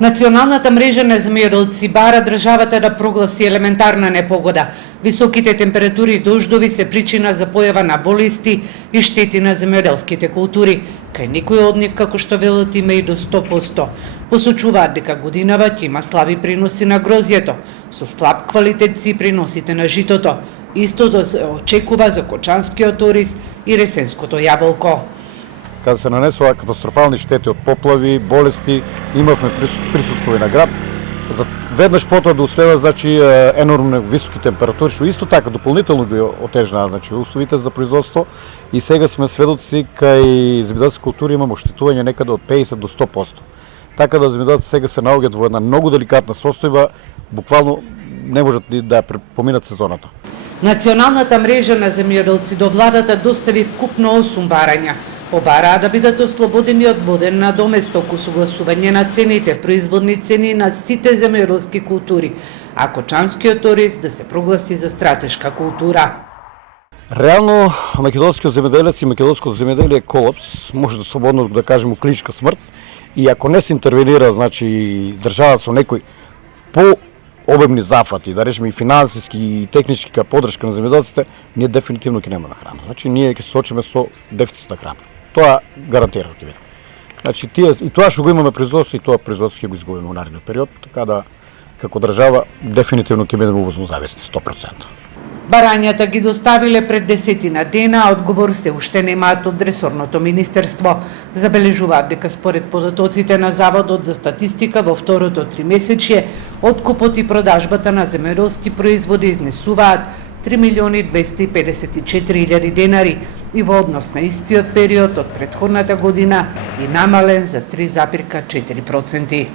Националната мрежа на земјоделци бара државата да прогласи елементарна непогода. Високите температури и дождови се причина за појава на болести и штети на земјоделските култури. Кај некој од нив, како што велат, има и до 100%. Посочуваат дека годинава ќе има слаби приноси на грозјето, со слаб квалитет си приносите на житото. Исто да се очекува за кочанскиот ориз и ресенското јаболко. Када се нанесува катастрофални штети од поплави, болести, имавме присуство и на град. Веднаш потоа да уследа енормно високи температури, што исто така дополнително ги отежнаа условите за производство, и сега сме сведоци кај земјоделски култури имаме оштетување некаде од 50 до 100%. Така да земјоделци сега се наоѓаат во една многу деликатна состојба, буквално не можат да поминат сезоната. Националната мрежа на земјоделци до владата достави вкупно 8 барања. Побараа да бидат ослободени од воден на доместок, усогласување на цените, производни цени на сите земјоделски култури, а кочанскиот ориз да се прогласи за стратешка култура. Реално, македонскиот земјоделец и македонското земјоделие е колапс, може да слободно да кажеме клиничка смрт, и ако не се интервенира, држава со некои по-обемни зафати, да речеме и финансиски и техничка подршка на земјоделците, ние дефинитивно ќе немаме храна. Ние ќе се соочиме со дефицит на храна. Тоа гарантирано ќе биде. И тоа што го имаме производство, и тоа производство ќе го изгубиме во наредниот период, така да како држава дефинитивно ќе бидеме увозно зависни 100%. Барањата ги доставиле пред 10 дена, а одговор се уште немаат од ресорното министерство. Забележуваат дека според податоците на Заводот за статистика во второто тримесечје, откупот и продажбата на земјоделски производи изнесуваат 3.254.000 денари и во однос на истиот период од претходната година и намален за 3,4%.